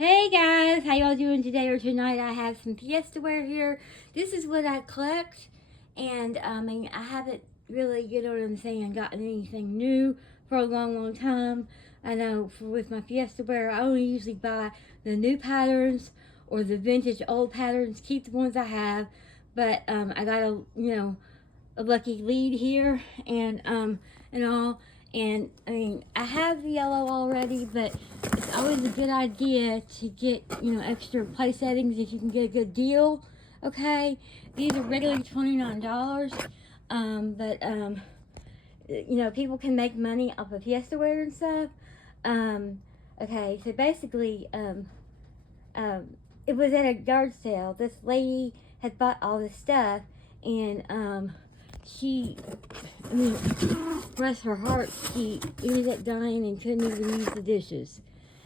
Hey guys, how y'all doing today or tonight? I have some Fiesta-ware here. This is what I collect, and I haven't really, you know what I'm saying, gotten anything new for a long time. I know with my Fiesta-ware, I only usually buy the new patterns or the vintage old patterns, keep the ones I have, but I got a lucky lead here, and all. And I have the yellow already, but it's always a good idea to get, extra place settings if you can get a good deal. Okay, these are regularly $29, but people can make money off of Fiesta-ware and stuff. Okay, so basically, it was at a yard sale. This lady had bought all this stuff, and she, bless her heart, she ended up dying and couldn't even use the dishes.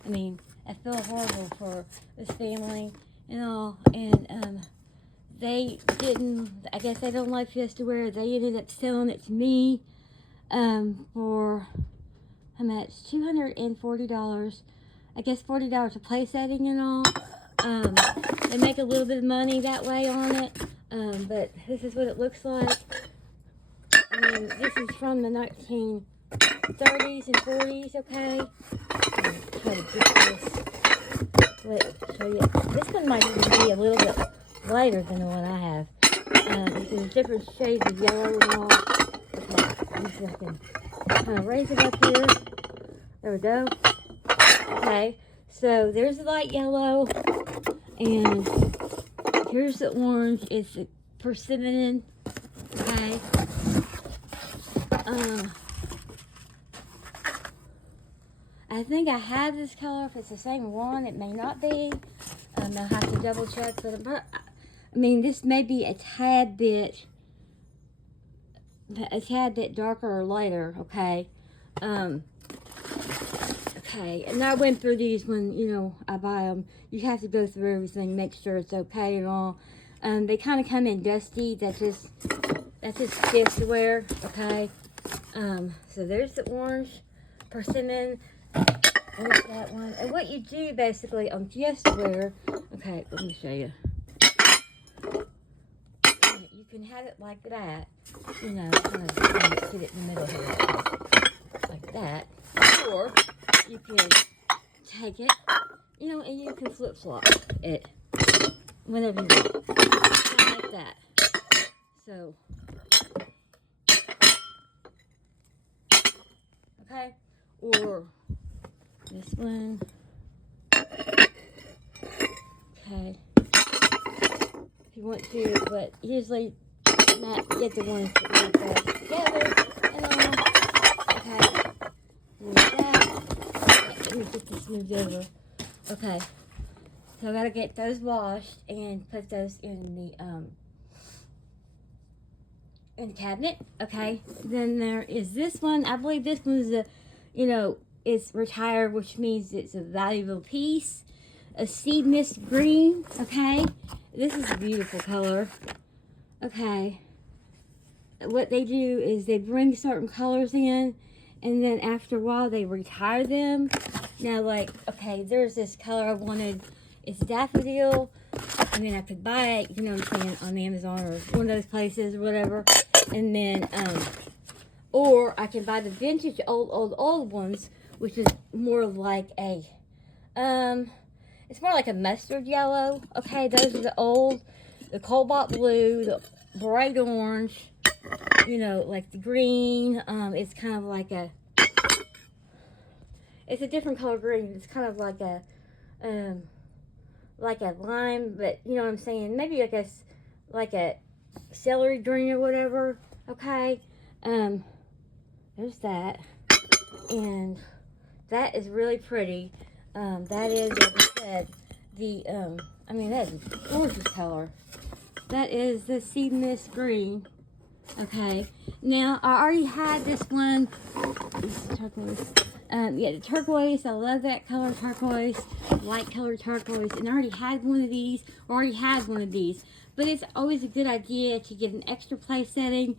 I feel horrible for this family and all, and they didn't, I guess they don't like Fiesta-ware. They ended up selling it to me for, how much? $240. I guess $40 a place setting and all. They make a little bit of money that way on it, but this is what it looks like. This is from the 1930s and 40s, okay? Try to get this. Wait, show you. This one might even be a little bit lighter than the one I have. There's different shades of yellow and all. Okay, let me see if I can kind of raise it up here. There we go. Okay, so there's the light yellow, and here's the orange. It's the persimmon, okay? I think I have this color. If it's the same one, it may not be. I'll have to double check. But this may be a tad bit darker or lighter. Okay. Okay. And I went through these when I buy them. You have to go through everything, make sure it's okay and all. They kind of come in dusty. That's just Fiesta-ware. Okay. So there's the orange, persimmon, there's that one. And what you do basically on Fiesta-ware, okay, let me show you. You can have it like that, kind of sit it in the middle here, like that. Or you can take it, and you can flip-flop it whenever you want, like that. So, okay, or this one, okay, if you want to, but usually not get the ones that go together, and okay, like that. Let me get this moved over. Okay, so I gotta get those washed and put those in the cabinet. Okay, then there is this one. I believe this one is it's retired, which means it's a valuable piece. A sea mist green. Okay, this is a beautiful color. Okay, what they do is they bring certain colors in, and then after a while they retire them. Now, okay, there's this color I wanted. It's daffodil. I could buy it, on Amazon or one of those places or whatever. And then, or I can buy the vintage old ones, which is more like it's more like a mustard yellow. Okay, those are the old, the cobalt blue, the bright orange, like the green. It's kind of like it's a different color green. It's kind of like a lime, but you know what I'm saying? Maybe like a celery green or whatever. Okay, there's that, and that is really pretty. That is, like I said, that is a gorgeous color. That is the sea mist green. Okay, now I already had this one. This is turquoise. Yeah, the turquoise. I love that color, turquoise, light color turquoise. And I already had one of these, But it's always a good idea to get an extra place setting,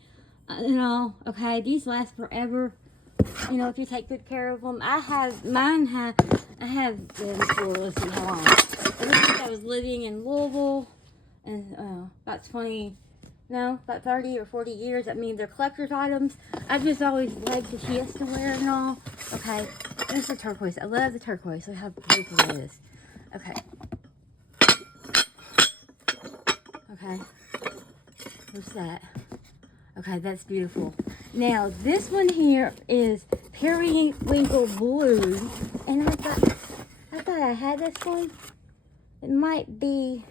okay? These last forever, if you take good care of them. Mine I have been for, let's see how long. Ever since I was living in Louisville, and about 30 or 40 years. I mean, they're collector's items. I've just always liked the Fiesta-ware and all. Okay, this is turquoise. I love the turquoise. Look how beautiful it is. Okay. Okay. What's that? Okay, that's beautiful. Now, this one here is periwinkle blue, and I thought I had this one. It might be,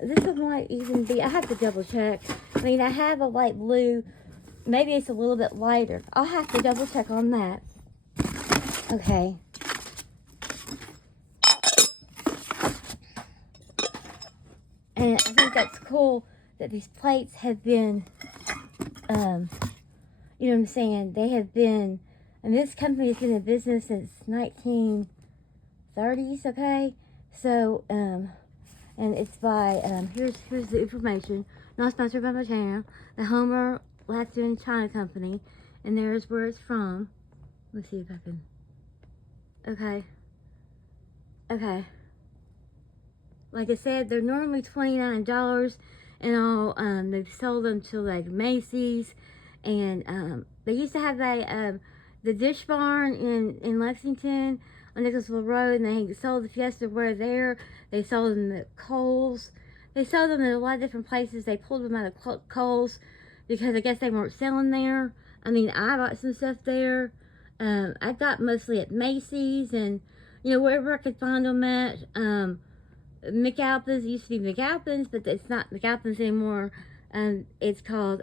this one might even be, I have to double check. I mean, I have a light blue. Maybe it's a little bit lighter. I'll have to double check on that. Okay. And I think that's cool that these plates have been, you know what I'm saying? They have been, and this company has been in business since 1930s, okay? So, and it's by, here's the information. Not sponsored by my channel. The Homer Latin China Company. And there's where it's from. Let's see if I can. Okay. Okay. Like I said, they're normally $29 and all. They've sold them to like Macy's. And they used to have the Dish Barn in Lexington on Nicholasville Road, and they sold the Fiesta-ware there. They sold them at Kohl's. They sold them in a lot of different places. They pulled them out of Kohl's because I guess they weren't selling there. I mean, I bought some stuff there. I got mostly at Macy's and, you know, wherever I could find them at. McAlpin's used to be McAlpin's, but it's not McAlpin's anymore. It's called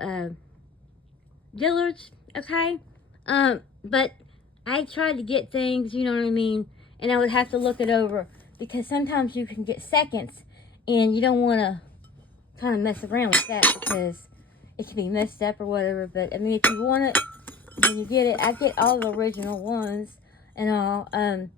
Dillard's, okay? But I tried to get things, you know what I mean, and I would have to look it over because sometimes you can get seconds and you don't want to kind of mess around with that because it can be messed up or whatever. But I mean, if you want it, when you get it, I get all the original ones and all. I'm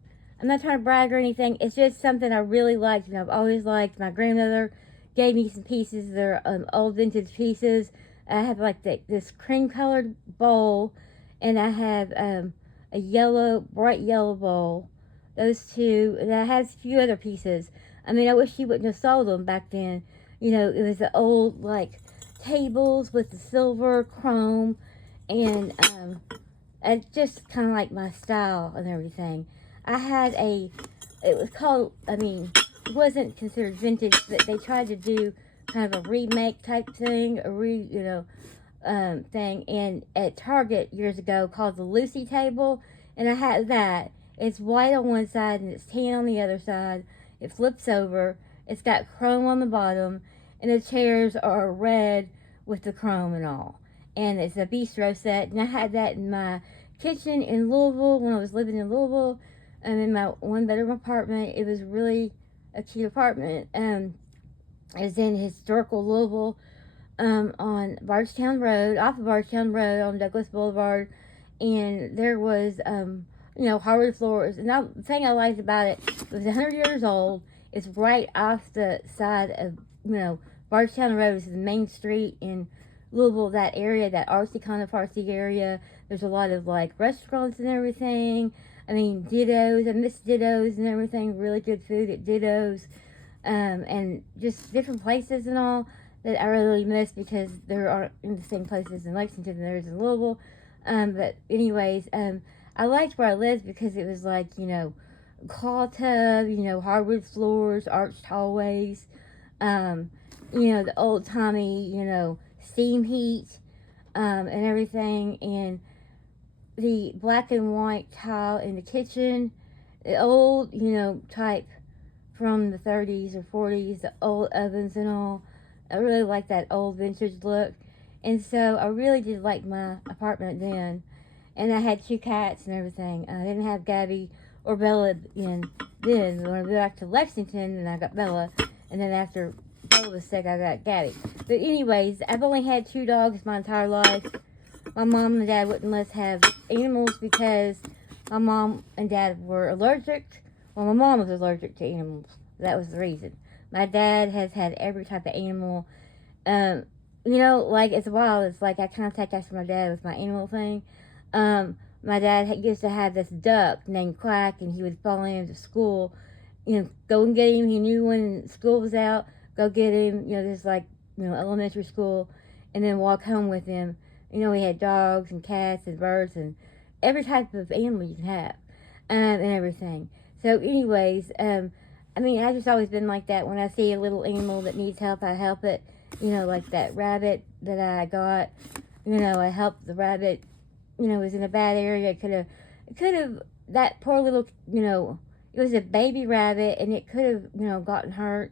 not trying to brag or anything. It's just something I really liked, and I've always liked. My grandmother gave me some pieces. They're old vintage pieces. I have like this cream colored bowl, and I have a bright yellow bowl. Those two, and that has a few other pieces. I mean, I wish she wouldn't have sold them back then. You know, it was the old like tables with the silver chrome, and it's just kind of like my style and everything. I had it was called, I mean, it wasn't considered vintage, but they tried to do kind of a remake type thing, thing, and at Target years ago called the Lucy table, and I had that. It's white on one side and it's tan on the other side. It flips over. It's got chrome on the bottom, and the chairs are red with the chrome and all. And it's a bistro set, and I had that in my kitchen in Louisville when I was living in Louisville. In my one-bedroom apartment. It was really a cute apartment. It was in historical Louisville, on Bardstown Road, off of Bardstown Road on Douglas Boulevard, and there was, hardwood floors. And the thing I liked about it was 100 years old. It's right off the side of, Bardstown Road is the main street in Louisville, that area, that artsy kind of fartsy area. There's a lot of like restaurants and everything. I mean, Ditto's. I miss Ditto's and everything. Really good food at Ditto's. And just different places and all that I really miss because there aren't in the same places in Lexington there is in Louisville. But anyways, I liked where I lived because it was like, claw tub, hardwood floors, arched hallways, the old-timey, steam heat, and everything, and the black and white tile in the kitchen, the old, type from the 30s or 40s, the old ovens and all. I really like that old vintage look. And so I really did like my apartment then. And I had 2 cats and everything. I didn't have Gabby or Bella then. When I moved back to Lexington, and I got Bella. And then after Bella was sick, I got Gabby. But anyways, I've only had 2 dogs my entire life. My mom and dad wouldn't let us have animals because my mom and dad were allergic. Well, my mom was allergic to animals. That was the reason. My dad has had every type of animal. Like, it's wild. It's like I kind of take after my dad with my animal thing. my dad used to have this duck named Quack, and he would follow him to school. Go and get him. He knew when school was out, go get him. Just like elementary school, and then walk home with him. We had dogs and cats and birds and every type of animal you can have, and everything. So, anyways, I've just always been like that. When I see a little animal that needs help, I help it. Like that rabbit that I got. I helped the rabbit. Was in a bad area. It could have, that poor little, it was a baby rabbit, and it could have, gotten hurt,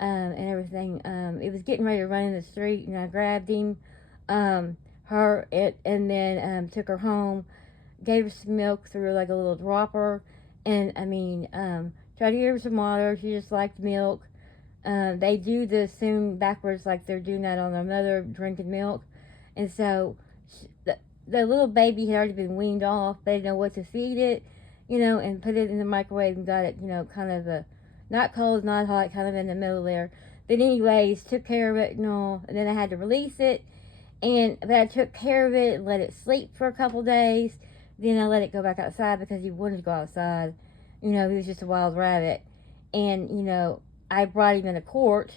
and everything. It was getting ready to run in the street, and I grabbed him, and then took her home, gave her some milk through like a little dropper, and tried to give her some water. She just liked milk. They do the assume backwards, like they're doing that on their mother drinking milk, and so the little baby had already been weaned off. They didn't know what to feed it, and put it in the microwave and got it, kind of not cold, not hot, kind of in the middle there. But anyways, took care of it and all, and then I had to release it. But I took care of it and let it sleep for a couple days. Then I let it go back outside because he wanted to go outside. He was just a wild rabbit. And, I brought him in a court.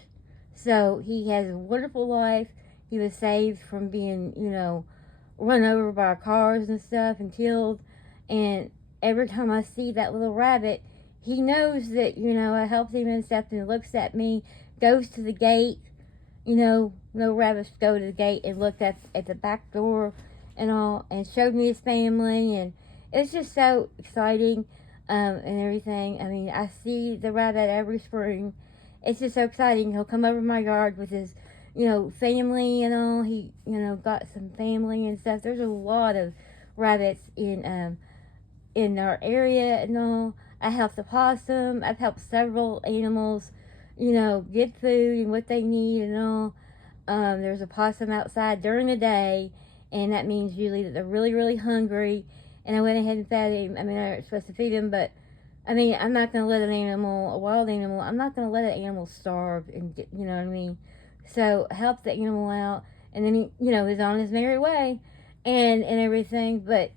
So he has a wonderful life. He was saved from being, run over by cars and stuff and killed. And every time I see that little rabbit, he knows that, I helped him and stuff, and looks at me, goes to the gate. No rabbits go to the gate, and looked at the back door and all, and showed me his family, and it's just so exciting, and everything. I see the rabbit every spring. It's just so exciting. He'll come over my yard with his, family and all. He, got some family and stuff. There's a lot of rabbits in our area and all. I helped the possum. I've helped several animals, get food and what they need and all. There's a possum outside during the day, and that means usually that they're really, really hungry. And I went ahead and fed him. I was supposed to feed him, but I'm not going to let a wild animal, I'm not going to let an animal starve and get, you know what I mean? So help the animal out, and then he, is on his merry way, and everything. But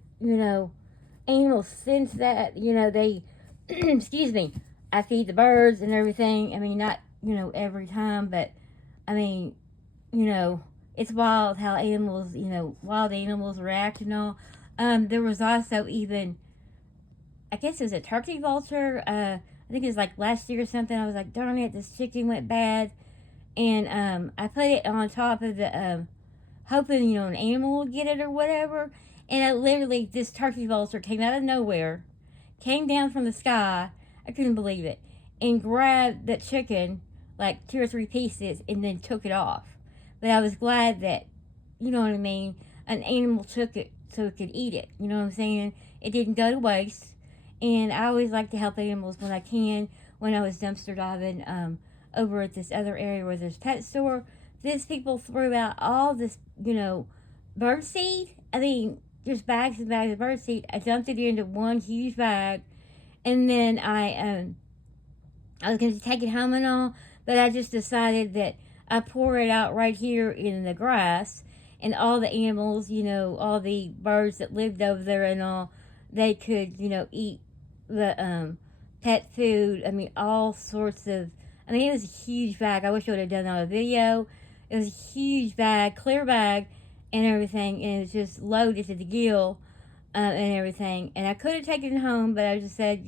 animals sense that, they, excuse me, I feed the birds and everything. Not every time, but it's wild how animals, wild animals react and all. There was also even, I guess it was a turkey vulture. I think it was like last year or something. I was like, darn it, this chicken went bad. And I put it on top of the, hoping, an animal would get it or whatever. And this turkey vulture came out of nowhere, came down from the sky. I couldn't believe it. And grabbed that chicken, like 2 or 3 pieces, and then took it off. But I was glad that, you know what I mean, an animal took it so it could eat it. You know what I'm saying? It didn't go to waste. And I always like to help animals when I can. When I was dumpster diving over at this other area where there's a pet store, these people threw out all this, bird seed. Just bags and bags of bird seed. I dumped it into one huge bag. And then I was going to take it home and all, but I just decided that I pour it out right here in the grass, and all the animals, all the birds that lived over there and all, they could, eat the pet food. All sorts of, it was a huge bag. I wish I would have done that on a video. It was a huge bag, clear bag, and everything, and it was just loaded to the gill, and everything. And I could have taken it home, but I just said,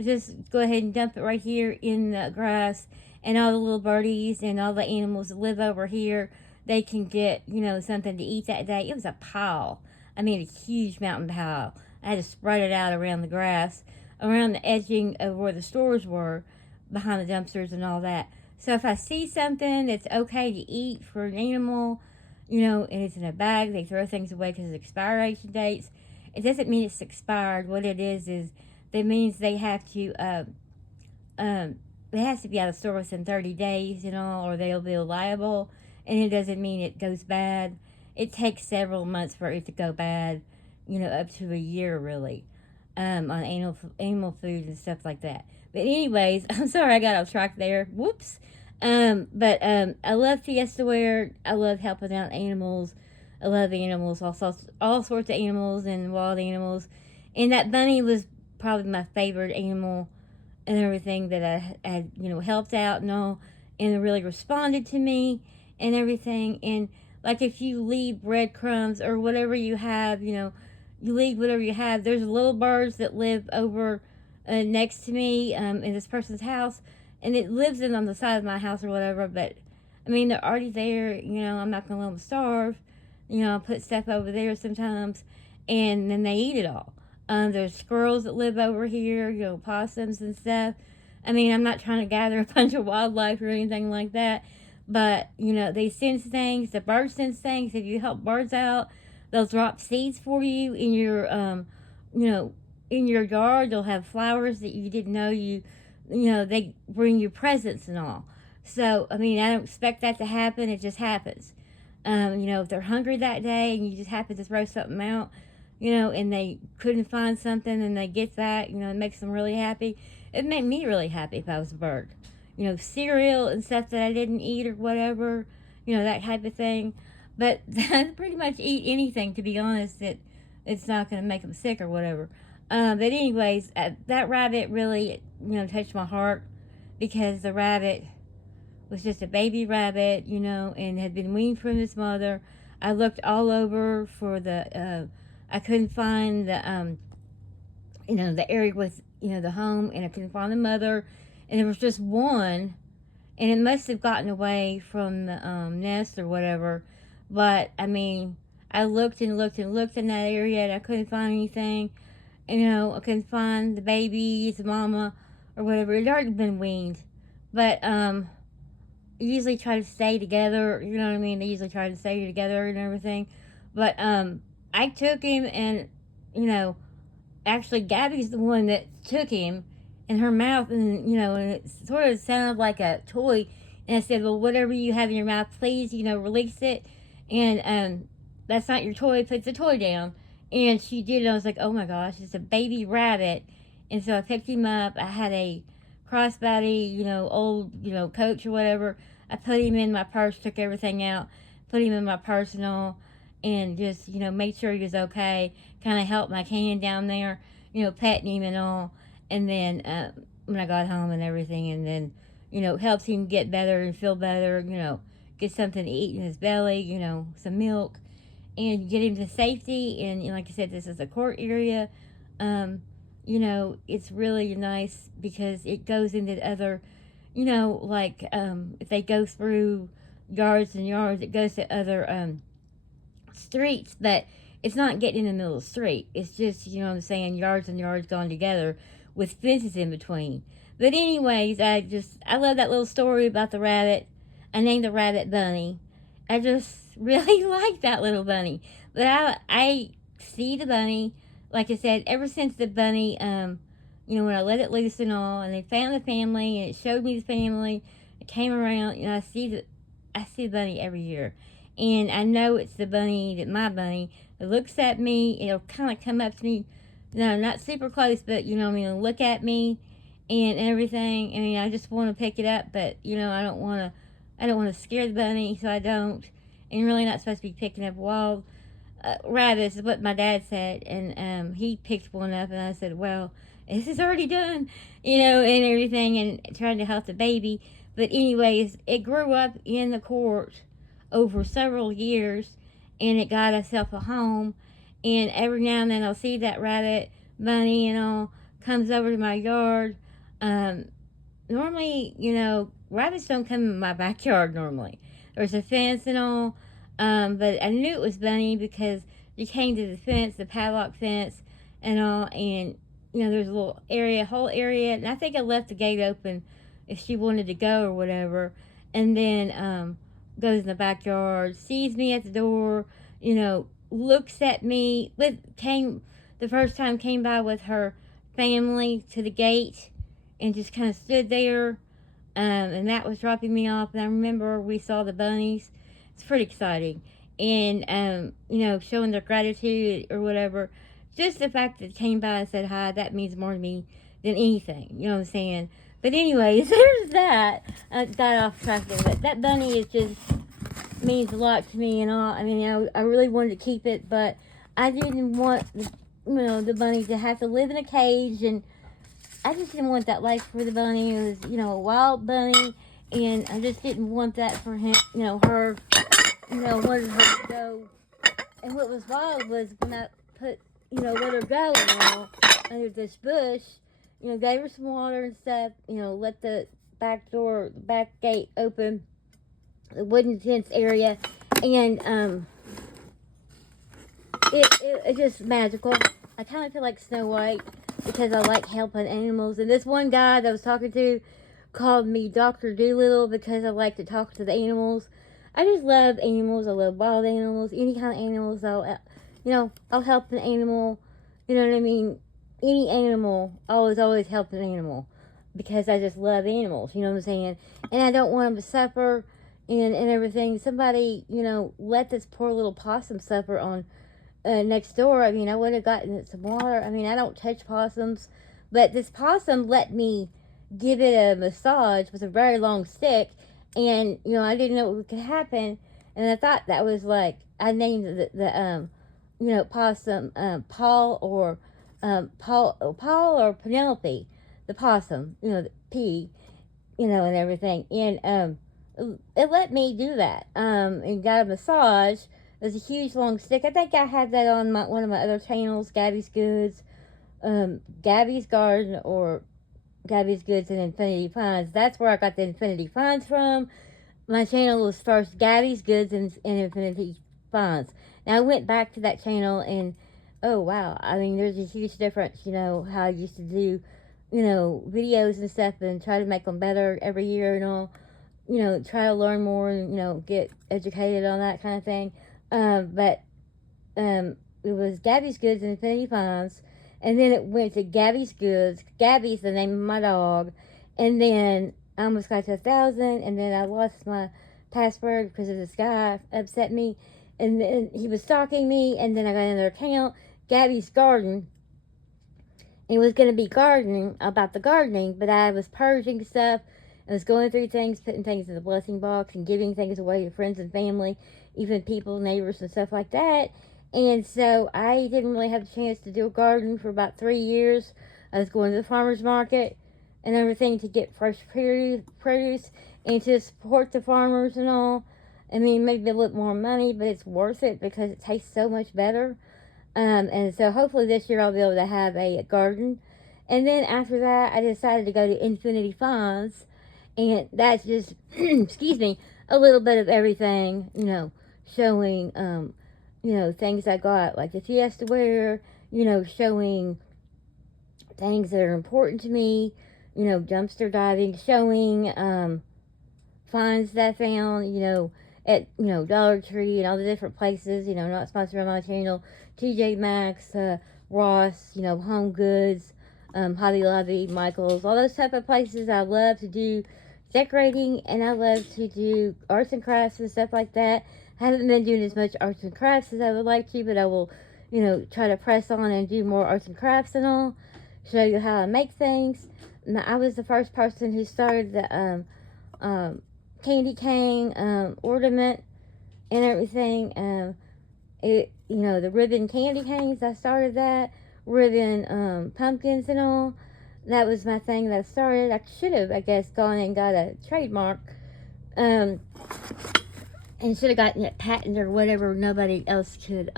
just go ahead and dump it right here in the grass, and all the little birdies and all the animals that live over here, they can get, something to eat that day. It was a pile. A huge mountain pile. I had to spread it out around the grass, around the edging of where the stores were, behind the dumpsters and all that. So if I see something that's okay to eat for an animal, and it's in a bag, they throw things away because of expiration dates. It doesn't mean it's expired. What it is that means they have to, it has to be out of store within 30 days, or they'll be liable. And it doesn't mean it goes bad. It takes several months for it to go bad, up to a year, really, on animal food and stuff like that. But anyways, I'm sorry I got off track there. Whoops. I love Fiesta-ware. I love helping out animals. I love animals, all sorts of animals and wild animals. And that bunny was probably my favorite animal and everything that I had, helped out and all, and it really responded to me and everything. And like if you leave breadcrumbs or whatever you have, you leave whatever you have. There's little birds that live over next to me in this person's house, and it lives in on the side of my house or whatever. But I mean, they're already there. I'm not gonna let them starve. I put stuff over there sometimes, and then they eat it all. There's squirrels that live over here, possums and stuff. I mean, I'm not trying to gather a bunch of wildlife or anything like that, but, they sense things. The birds sense things. If you help birds out, they'll drop seeds for you in your, in your yard. They'll have flowers that you didn't know they bring you presents and all. So, I mean, I don't expect that to happen. It just happens. If they're hungry that day and you just happen to throw something out, and they couldn't find something and they get that, it makes them really happy. It made me really happy if I was a bird. Cereal and stuff that I didn't eat or whatever, that type of thing. But I pretty much eat anything, to be honest, that it's not going to make them sick or whatever. But anyways, that rabbit really, touched my heart because the rabbit was just a baby rabbit, and had been weaned from his mother. I looked all over for I couldn't find the area with, the home, and I couldn't find the mother, and there was just one, and it must have gotten away from the nest or whatever, but, I mean, I looked and looked and looked in that area, and I couldn't find anything, and, I couldn't find the baby, the mama, or whatever. It had already been weaned, but, usually try to stay together, you know what I mean? They usually try to stay together and everything, but, I took him and, actually Gabby's the one that took him in her mouth, and, and it sort of sounded like a toy, and I said, well, whatever you have in your mouth, please, release it, and, that's not your toy, put the toy down, and she did, and I was like, oh my gosh, it's a baby rabbit, and so I picked him up. I had a crossbody, old, coach or whatever. I put him in my purse, took everything out, put him in my purse and all, and just, made sure he was okay, kind of helped my can down there, petting him and all, and then, when I got home and everything, and then, helped him get better and feel better, get something to eat in his belly, some milk, and get him to safety, and, like I said, this is a court area, it's really nice because it goes into other, like, if they go through yards and yards, it goes to other, streets, but it's not getting in the middle of the street. It's just, what I'm saying, yards and yards gone together with fences in between. But anyways, I love that little story about the rabbit. I named the rabbit Bunny. I just really like that little bunny. But I see the bunny, like I said, ever since the bunny, when I let it loose and all, and they found the family, and it showed me the family, it came around, I see the bunny every year. And I know it's the bunny, my bunny, that looks at me. It'll kind of come up to me, no, not super close, but, look at me and everything. I mean, I just want to pick it up, but, I don't want to scare the bunny, so I don't. And you're really not supposed to be picking up wild rabbits, is what my dad said. And he picked one up, and I said, well, this is already done, and everything, and trying to help the baby. But anyways, it grew up in the court over several years, and it got itself a home, and every now and then I'll see that rabbit bunny and all comes over to my yard. Normally, rabbits don't come in my backyard normally. There's a fence and all, but I knew it was bunny because he came to the fence, the padlock fence and all, and there's a little area, whole area, and I think I left the gate open if she wanted to go or whatever, and then goes in the backyard, sees me at the door, looks at me, the first time came by with her family to the gate, and just kind of stood there, and that was dropping me off, and I remember we saw the bunnies. It's pretty exciting, and, showing their gratitude or whatever. Just the fact that it came by and said hi, that means more to me than anything, you know what I'm saying? But anyways, there's that. I got off track of it. That bunny is just means a lot to me and all. I mean, I really wanted to keep it, but I didn't want the bunny to have to live in a cage, and I just didn't want that life for the bunny. It was, a wild bunny, and I just didn't want that for him, her, wanted her to go. And what was wild was when I put, let her go, under this bush, gave her some water and stuff, let the back gate open, the wooden fence area, and, it's just magical. I kind of feel like Snow White because I like helping animals. And this one guy that I was talking to called me Dr. Doolittle because I like to talk to the animals. I just love animals. I love wild animals, any kind of animals. I'll help an animal. You know what I mean? Any animal, always help an animal because I just love animals. You know what I'm saying? And I don't want them to suffer and everything. Somebody, let this poor little possum suffer on next door. I mean, I would have gotten it some water. I mean, I don't touch possums, but this possum let me give it a massage with a very long stick, and I didn't know what could happen, and I thought that was like I named the possum Paul or Penelope, the possum, the P, and everything, and it let me do that, and got a massage. It was a huge long stick. I think I had that on one of my other channels, Gabby's Goods, Gabby's Garden, or Gabby's Goods and Infinity Finds. That's where I got the Infinity Finds from. My channel was first Gabby's Goods and Infinity Finds. Now I went back to that channel and, oh wow, I mean there's a huge difference, how I used to do, videos and stuff and try to make them better every year and all, try to learn more and, get educated on that kind of thing. But it was Gabby's Goods and Infinity Finds, and then it went to Gabby's Goods. Gabby's the name of my dog, and then I almost got to 1,000, and then I lost my password because of this guy upset me, and then he was stalking me, and then I got another account, Gabby's Garden. It was going to be gardening, about the gardening, but I was purging stuff. I was going through things, putting things in the blessing box and giving things away to friends and family, even people, neighbors, and stuff like that. And so I didn't really have a chance to do a garden for about 3 years. I was going to the farmer's market and everything to get fresh produce and to support the farmers and all. I mean, maybe a little more money, but it's worth it because it tastes so much better. And so hopefully this year I'll be able to have a garden. And then after that, I decided to go to Infinity Finds. And that's just, excuse me, a little bit of everything, showing, things I got, like the Fiesta-ware, showing things that are important to me, dumpster diving, showing, finds that I found, at, Dollar Tree and all the different places, not sponsored by my channel, TJ Maxx, Ross, Home Goods, Hobby Lobby, Michael's, all those type of places. I love to do decorating, and I love to do arts and crafts and stuff like that. I haven't been doing as much arts and crafts as I would like to, but I will, try to press on and do more arts and crafts and all. Show you how I make things. Now, I was the first person who started the candy cane ornament and everything. The ribbon candy canes, I started that. Ribbon pumpkins and all. That was my thing that I started. I should have, I guess, gone and got a trademark. And should have gotten it patented or whatever. Nobody else could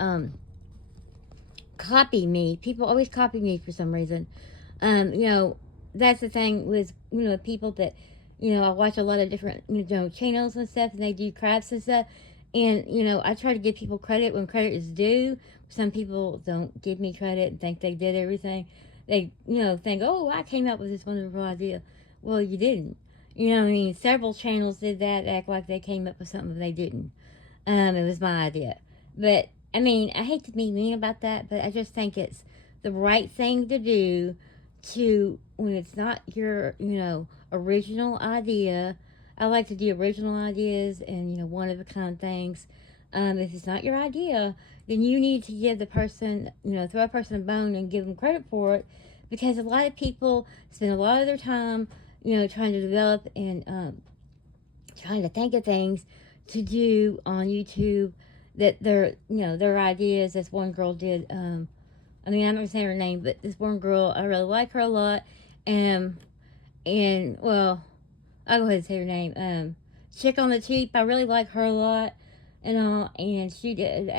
copy me. People always copy me for some reason. That's the thing with, people that, I watch a lot of different, channels and stuff, and they do crafts and stuff. And, I try to give people credit when credit is due. Some people don't give me credit and think they did everything. They, think, oh, I came up with this wonderful idea. Well, you didn't. Several channels did that, act like they came up with something, but they didn't. It was my idea. But, I hate to be mean about that, but I just think it's the right thing to do when it's not your, original idea. I like to do original ideas and, one-of-a-kind things. If it's not your idea, then you need to give the person, throw a person a bone and give them credit for it, because a lot of people spend a lot of their time, trying to develop and trying to think of things to do on YouTube that their ideas. This one girl did. I mean, I'm not saying her name, but this one girl, I really like her a lot. And well, I'll go ahead and say her name. Chick on the Cheap. I really like her a lot, and all. And she did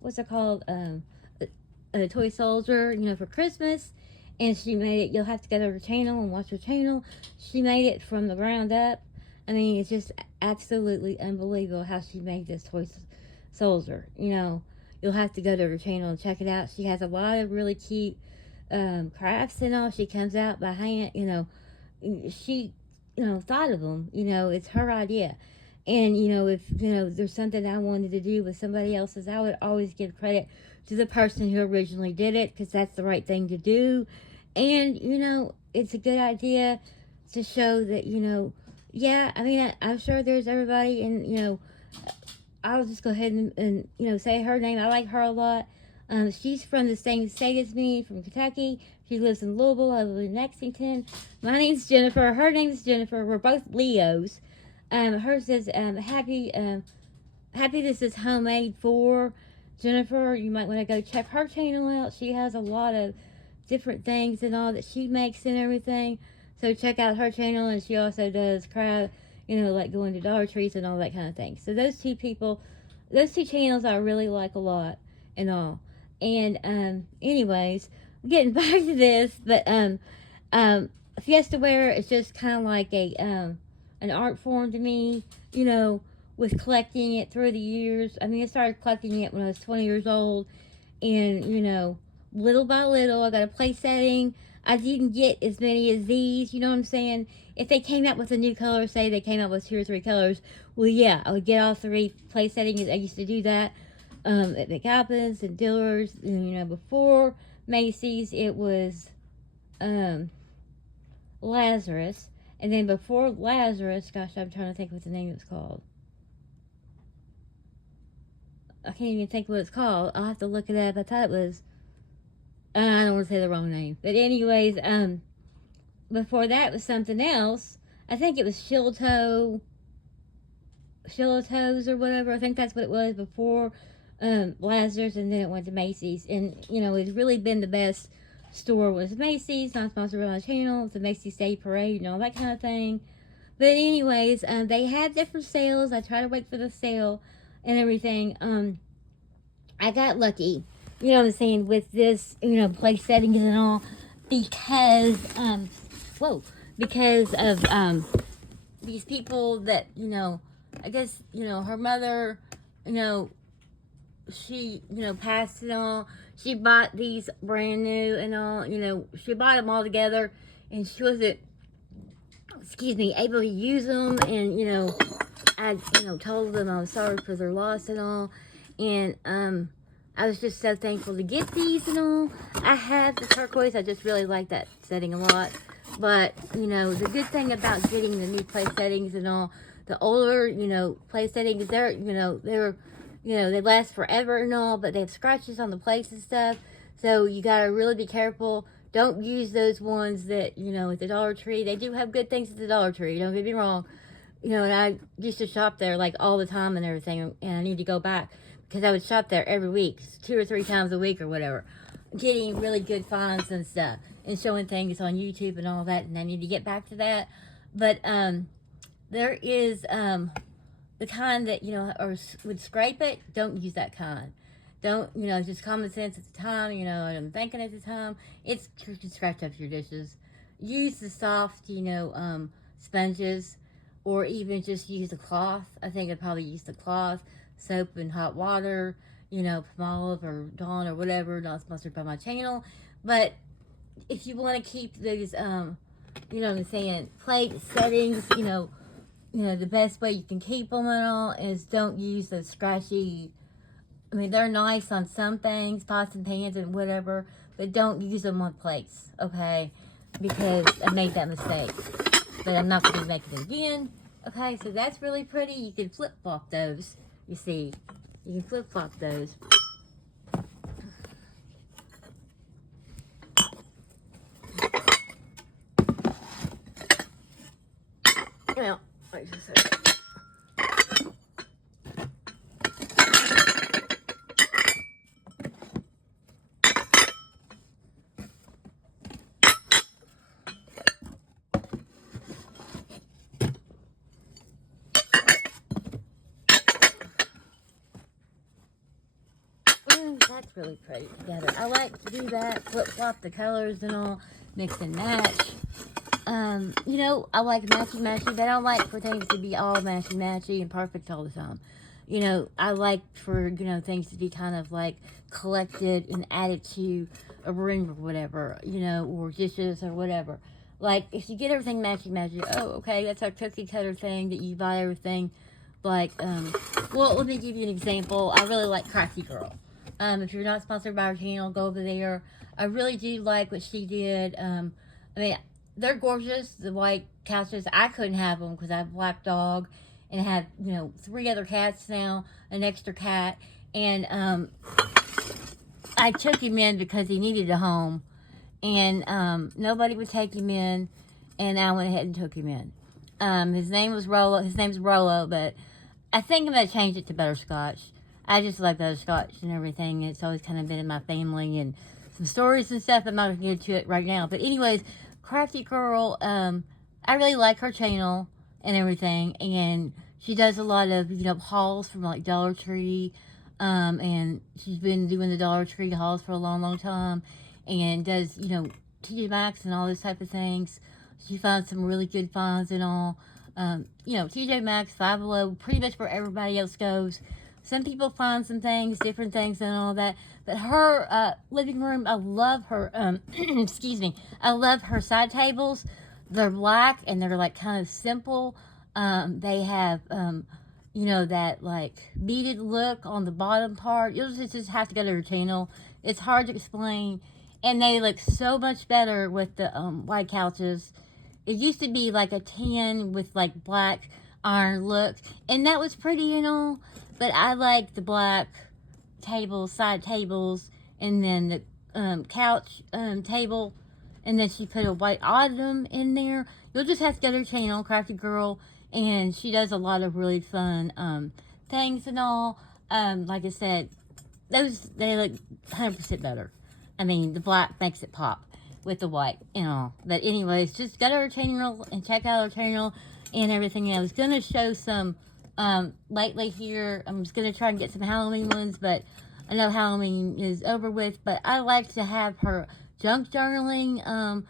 what's it called? A toy soldier, for Christmas. And she made it. You'll have to go to her channel and watch her channel. She made it from the ground up. I mean, it's just absolutely unbelievable how she made this toy soldier. You'll have to go to her channel and check it out. She has a lot of really cute crafts and all. She comes out by hand. She thought of them. It's her idea. And if there's something I wanted to do with somebody else's, I would always give credit to the person who originally did it, because that's the right thing to do. And it's a good idea to show that yeah, I mean, I'm sure there's everybody, and I'll just go ahead and say her name. I like her a lot. She's from the same state as me, from Kentucky. She lives in Louisville. I live in Lexington. My name's Jennifer. Her name's Jennifer. We're both Leos. Hers says happy this is homemade for Jennifer. You might want to go check her channel out. She has a lot of different things and all that she makes and everything. So check out her channel. And she also does craft, like going to Dollar Trees and all that kind of thing. So those two channels I really like a lot and all. And anyways, I'm getting back to this, but Fiesta-ware is just kind of like an art form to me, with collecting it through the years. I mean, I started collecting it when I was 20 years old, and, little by little, I got a place setting. I didn't get as many as these, you know what I'm saying? If they came out with a new color, say they came out with 2 or 3 colors, well, yeah, I would get all 3 place settings. I used to do that at McAlpin's and Dillard's, and, before Macy's, it was Lazarus. And then before Lazarus, gosh, I'm trying to think what the name was called. I can't even think what it's called. I'll have to look it up. I thought it was, I don't want to say the wrong name. But anyways, before that was something else. I think it was Shillitoes or whatever. I think that's what it was before Lazarus, and then it went to Macy's. And, it's really been the best store was Macy's, not sponsored by my channel. It's a Macy's Day Parade and all that kind of thing. But anyways, they had different sales. I try to wait for the sale and everything. I got lucky, you know what I'm saying, with this, place settings and all, because of these people that, I guess, her mother, she, passed it on. She bought these brand new and all, she bought them all together, and she wasn't, able to use them. And, I, told them I was sorry for their loss and all. And, I was just so thankful to get these and all. I have the turquoise. I just really like that setting a lot. But, the good thing about getting the new place settings and all, the older, place settings, they last forever and all, but they have scratches on the plates and stuff. So you gotta really be careful. Don't use those ones that, at the Dollar Tree. They do have good things at the Dollar Tree, don't get me wrong. And I used to shop there like all the time and everything, and I need to go back because I would shop there every week, 2 or 3 times a week or whatever, getting really good finds and stuff and showing things on YouTube and all that, and I need to get back to that. But there is the kind that, or would scrape it. Don't use that kind. Don't, just common sense at the time, I'm thinking at the time, it's to scratch up your dishes. Use the soft, sponges, or even just use a cloth. I think I'd probably use the cloth, soap and hot water, Palmolive or Dawn or whatever, not sponsored by my channel. But if you want to keep those, what I'm saying, plate settings, the best way you can keep them and all is don't use those scratchy. I mean, they're nice on some things, pots and pans and whatever, but don't use them on plates, okay? Because I made that mistake. But I'm not going to make it again. Okay, so that's really pretty. You can flip-flop those, you see. You can flip-flop those. Now, wait just a second. That's really pretty together. I like to do that, flip-flop the colors and all, mix and match. You know, I like matchy-matchy, but I don't like for things to be all matchy-matchy and perfect all the time. You know, I like for, you know, things to be kind of like collected and added to a room or whatever, you know, or dishes or whatever. Like, if you get everything matchy-matchy, oh, okay, that's our cookie cutter thing that you buy everything. Like, well, let me give you an example. I really like Crafty Girl. If you're not sponsored by our channel, go over there. I really do like what she did. I mean, they're gorgeous, the white couches. I couldn't have them because I have a black dog and I have, you know, 3 other cats now, an extra cat. And I took him in because he needed a home. And nobody would take him in. And I went ahead and took him in. His name was Rollo. His name's Rollo, but I think I'm going to change it to Butterscotch. I just like butterscotch and everything. It's always kind of been in my family and some stories and stuff. I'm not going to get into it right now. But anyways, Crafty Girl, I really like her channel and everything. And she does a lot of, you know, hauls from like Dollar Tree. And she's been doing the Dollar Tree hauls for a long, long time. And does, you know, TJ Maxx and all those type of things. She finds some really good finds and all. You know, TJ Maxx, Five Below, pretty much where everybody else goes. Some people find some things, different things and all that. But her living room, I love her, excuse me, I love her side tables. They're black and they're like kind of simple. They have, you know, that like beaded look on the bottom part. You'll just have to go to her channel. It's hard to explain. And they look so much better with the white couches. It used to be like a tan with like black iron look. And that was pretty, you know. But I like the black tables, side tables, and then the couch table. And then she put a white ottoman in there. You'll just have to go to her channel, Crafty Girl. And she does a lot of really fun things and all. Like I said, they look 100% better. I mean, the black makes it pop with the white and all. But anyways, just go to her channel and check out her channel and everything. I was going to show some... lately here, I'm just going to try and get some Halloween ones, but I know Halloween is over with, but I like to have her junk journaling,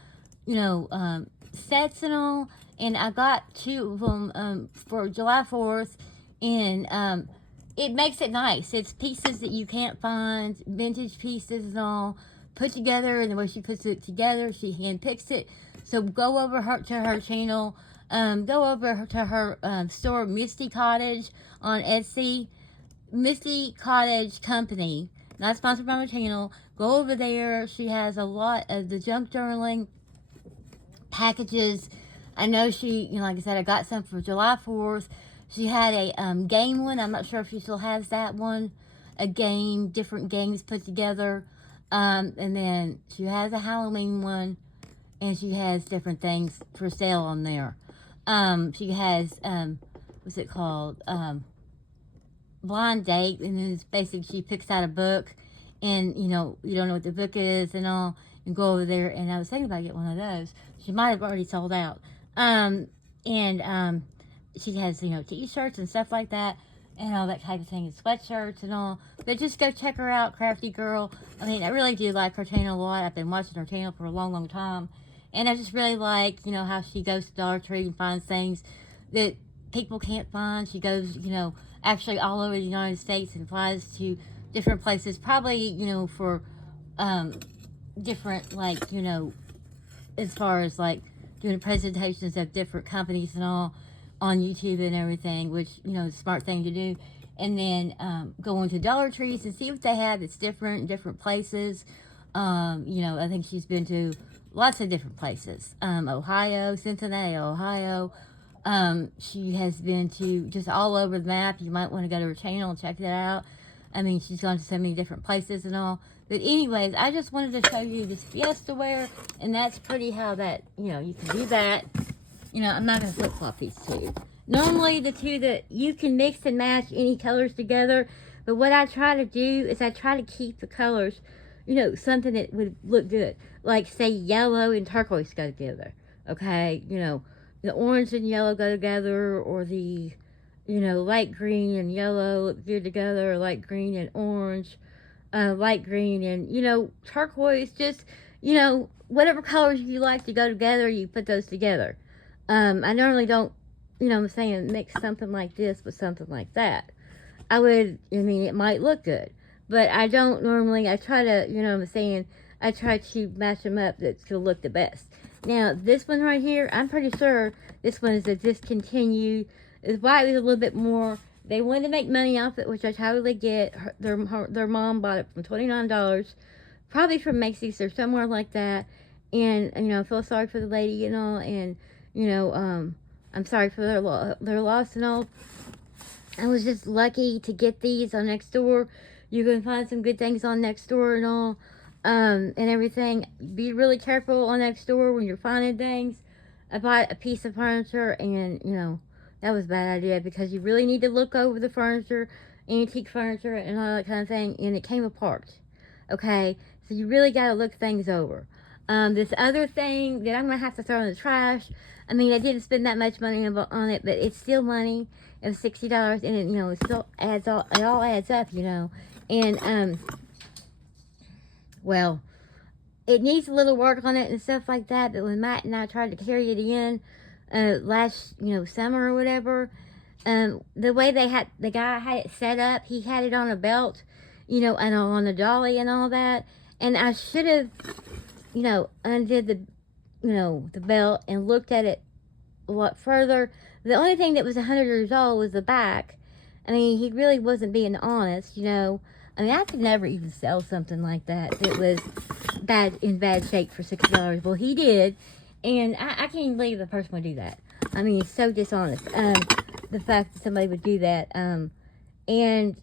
you know, sets and all, and I got 2 of them, for July 4th, and, it makes it nice. It's pieces that you can't find, vintage pieces and all, put together, and the way she puts it together, she hand picks it, so go over to her channel. Go over to her store, Misty Cottage, on Etsy. Misty Cottage Company, not sponsored by my channel. Go over there. She has a lot of the junk journaling packages. I know she, you know, like I said, I got some for July 4th. She had a game one. I'm not sure if she still has that one. A game, different games put together. And then she has a Halloween one. And she has different things for sale on there. She has, what's it called, blind date, and then it's basically she picks out a book, and, you know, you don't know what the book is and all, and go over there, and I was thinking about getting one of those. She might have already sold out. She has, you know, t-shirts and stuff like that, and all that type of thing, and sweatshirts and all, but just go check her out, Crafty Girl. I mean, I really do like her channel a lot. I've been watching her channel for a long, long time. And I just really like, you know, how she goes to Dollar Tree and finds things that people can't find. She goes, you know, actually all over the United States and flies to different places. Probably, you know, for different, like, you know, as far as, like, doing presentations of different companies and all on YouTube and everything, which, you know, is a smart thing to do. And then going to Dollar Trees and see what they have that's different in different places. You know, I think she's been to lots of different places. Ohio, Cincinnati, Ohio. She has been to just all over the map. You might want to go to her channel and check that out. I mean, she's gone to so many different places and all. But anyways, I just wanted to show you this Fiesta-ware. And that's pretty how that, you know, you can do that. you know, I'm not going to flip-flop these two. Normally, the two that you can mix and match any colors together, but what I try to do is I try to keep the colors, you know, something that would look good. Like, say, yellow and turquoise go together, okay? You know, the orange and yellow go together, or the, you know, light green and yellow look good together, or light green and orange, light green and, you know, turquoise, just, you know, whatever colors you like to go together, you put those together. I normally don't, you know what I'm saying, mix something like this with something like that. I mean, it might look good, but I don't normally, I try to, you know what I'm saying, I try to match them up that's going to look the best. Now, this one right here, I'm pretty sure this one is a discontinued. It's why it was a little bit more. They wanted to make money off it, which I totally get. Their mom bought it from $29, probably from Macy's or somewhere like that. And, you know, I feel sorry for the lady, you know, and, you know, I'm sorry for their loss and all. I was just lucky to get these on Nextdoor. You can find some good things on Nextdoor and all, and everything. Be really careful on Nextdoor when you're finding things. I bought a piece of furniture, and, you know, that was a bad idea, because you really need to look over the furniture, antique furniture, and all that kind of thing, and it came apart, okay? So you really got to look things over. This other thing that I'm going to have to throw in the trash, I mean, I didn't spend that much money on it, but it's still money. It was $60, and it, you know, it still adds all, it all adds up, you know. And, well, it needs a little work on it and stuff like that, but when Matt and I tried to carry it in, last, you know, summer or whatever, the way the guy had it set up, he had it on a belt, you know, and on a dolly and all that, and I should have, you know, undid the, you know, the belt and looked at it a lot further. The only thing that was 100 years old was the back. I mean, he really wasn't being honest, you know. I mean, I could never even sell something like that was in bad shape for $60. Well, he did, and I can't even believe the person would do that. I mean, it's so dishonest. The fact that somebody would do that. And